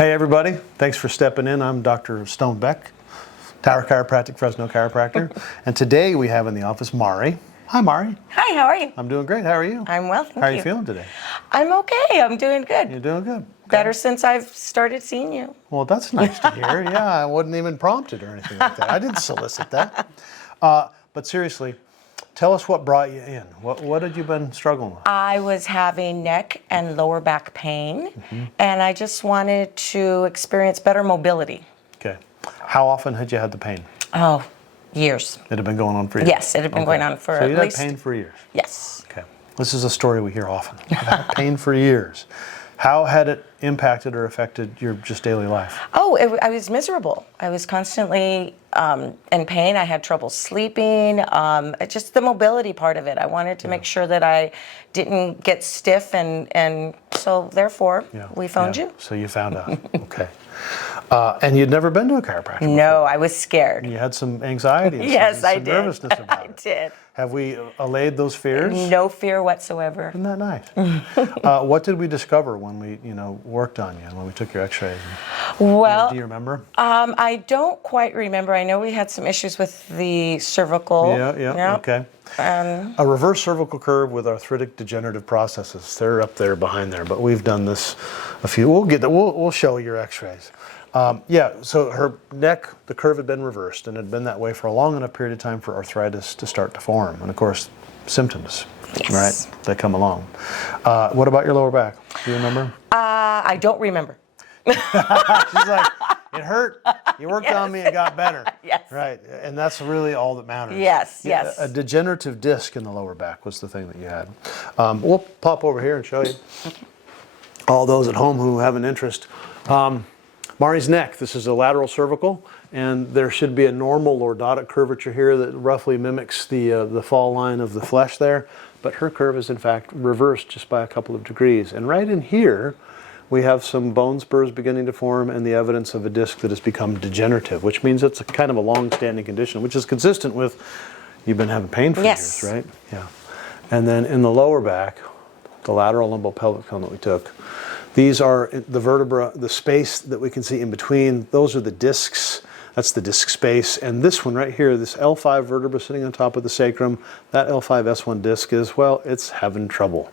Hey everybody, thanks for stepping in. I'm Dr. Stone Beck, Tower Chiropractic, Fresno chiropractor. And today we have in the office Mari. Hi Mari. Hi, how are you? I'm doing great, how are you? I'm well, thank you. How are you feeling today? I'm okay, I'm doing good. You're doing good. Okay. Better since I've started seeing you. Well, that's nice to hear. Yeah, I wasn't even prompted or anything like that. I didn't solicit that. But seriously, tell us what brought you in. What had you been struggling with? I was having neck and lower back pain, and I just wanted to experience better mobility. Okay. How often had you had the pain? Oh, years. It had been going on for years? Yes, it had been going on for so at you least... had pain for years? Yes. Okay. This is a story we hear often. I've had pain for years. How had it impacted or affected your just daily life? Oh, I was miserable. I was constantly in pain. I had trouble sleeping. Just the mobility part of it. I wanted to make sure that I didn't get stiff, and so therefore we phoned you. So you found out. Okay. And you'd never been to a chiropractor before. No, I was scared. You had some anxiety and Yes, some I did. nervousness about it. I did. Have we allayed those fears? No fear whatsoever. Isn't that nice? What did we discover when we, worked on you and when we took your x-rays? Well, do you remember? I don't quite remember. I know we had some issues with the cervical. Yeah, okay. A reverse cervical curve with arthritic degenerative processes. They're up there behind there, but we've done this a few. We'll get that. We'll show your x-rays. So her neck, the curve had been reversed and had been that way for a long enough period of time for arthritis to start to form. And of course, symptoms, right, that come along. What about your lower back? Do you remember? I don't remember. She's like, it hurt. You worked on me, it got better. Yes. Right, and that's really all that matters. Yes, yes. A degenerative disc in the lower back was the thing that you had. We'll pop over here and show you. All those at home who have an interest. Mari's neck, this is a lateral cervical, and there should be a normal lordotic curvature here that roughly mimics the fall line of the flesh there, but her curve is in fact reversed just by a couple of degrees. And right in here, we have some bone spurs beginning to form and the evidence of a disc that has become degenerative, which means it's a kind of a long-standing condition, which is consistent with you've been having pain for years, right? Yeah. And then in the lower back, the lateral lumbopelvic cone that we took, these are the vertebra, the space that we can see in between. Those are the discs. That's the disc space. And this one right here, this L5 vertebra sitting on top of the sacrum, that L5-S1 disc is, well, it's having trouble.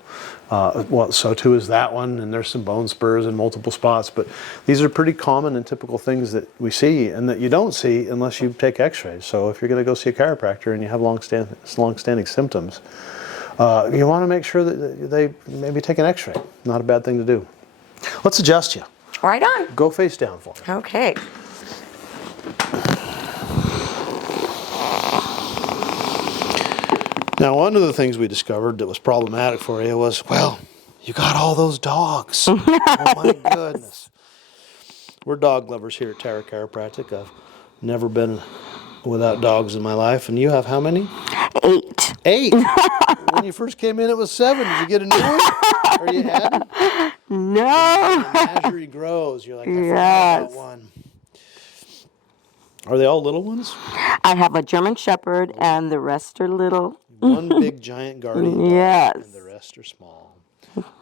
Well, so too is that one, and there's some bone spurs in multiple spots. But these are pretty common and typical things that we see and that you don't see unless you take x-rays. So if you're going to go see a chiropractor and you have long-standing symptoms, you want to make sure that they maybe take an x-ray. Not a bad thing to do. Let's adjust you. Right on. Go face down for me. Okay. Now, one of the things we discovered that was problematic for you was, well, you got all those dogs. Oh my goodness. We're dog lovers here at Tower Chiropractic. I've never been without dogs in my life. And you have how many? 8. 8? When you first came in, it was 7. Did you get a new one? Or you had? No. The menagerie grows. You're like, I forgot about one. Are they all little ones? I have a German Shepherd, and the rest are little. One big giant guardian dog, yes. and the rest are small.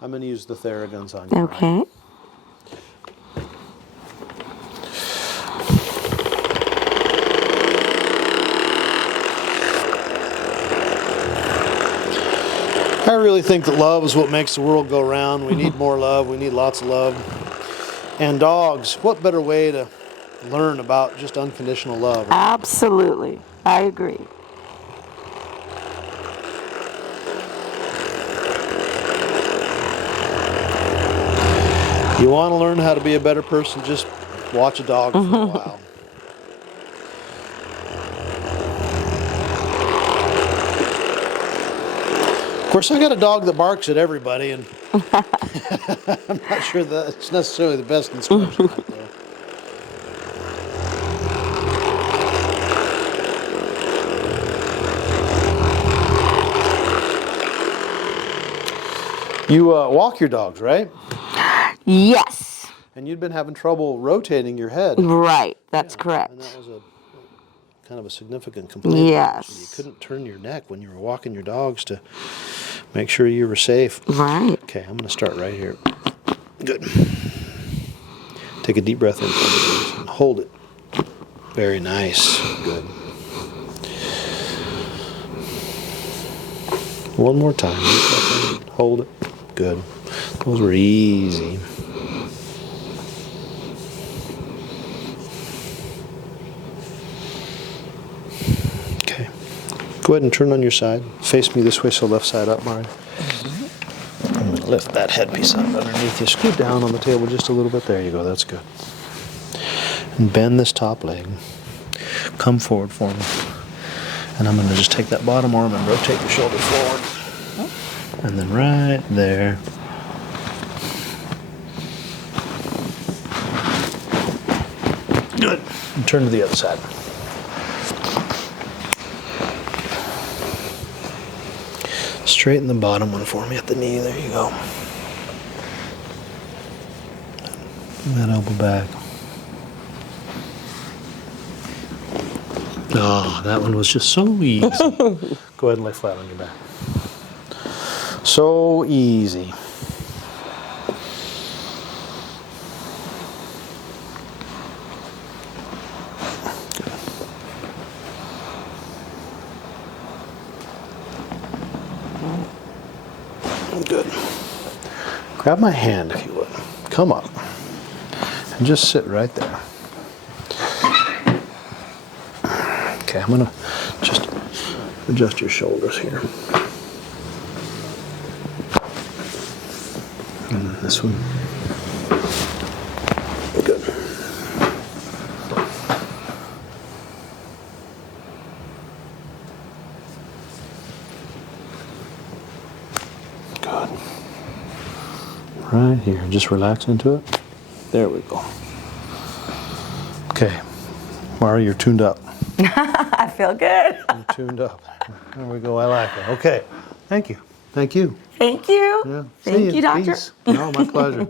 I'm going to use the Theraguns on you. Okay. I really think that love is what makes the world go round. We need more love. We need lots of love. And dogs, what better way to learn about just unconditional love? Absolutely. I agree. You want to learn how to be a better person, just watch a dog for a while. Of course, I got a dog that barks at everybody, and I'm not sure that's necessarily the best instruction out there. You walk your dogs, right? Yes. And you'd been having trouble rotating your head. Right, that's correct. And that was a kind of a significant complaint. Yes. So you couldn't turn your neck when you were walking your dogs to make sure you were safe. Right. Okay, I'm going to start right here. Good. Take a deep breath in for me, and hold it. Very nice. Good. One more time. Deep breath in. Hold it. Good. Those were easy. Okay. Go ahead and turn on your side. Face me this way, so left side up, Mari. I'm going to lift that headpiece up underneath you. Scoot down on the table just a little bit. There you go. That's good. And bend this top leg. Come forward for me. And I'm going to just take that bottom arm and rotate the shoulder forward. And then right there. Good. And turn to the other side. Straighten the bottom one for me at the knee. There you go. Bring that elbow back. Oh, that one was just so easy. Go ahead and lay flat on your back. So easy. Good. Grab my hand if you would. Come up. And just sit right there. Okay, I'm going to just adjust your shoulders here. And then this one. Good. Good. Right here. Just relax into it. There we go. Okay. Mari, you're tuned up. I feel good. You're tuned up. There we go. I like it. Okay. Thank you. Thank you. Thank you. Yeah. Thank See you, doctor. Peace. No, my pleasure.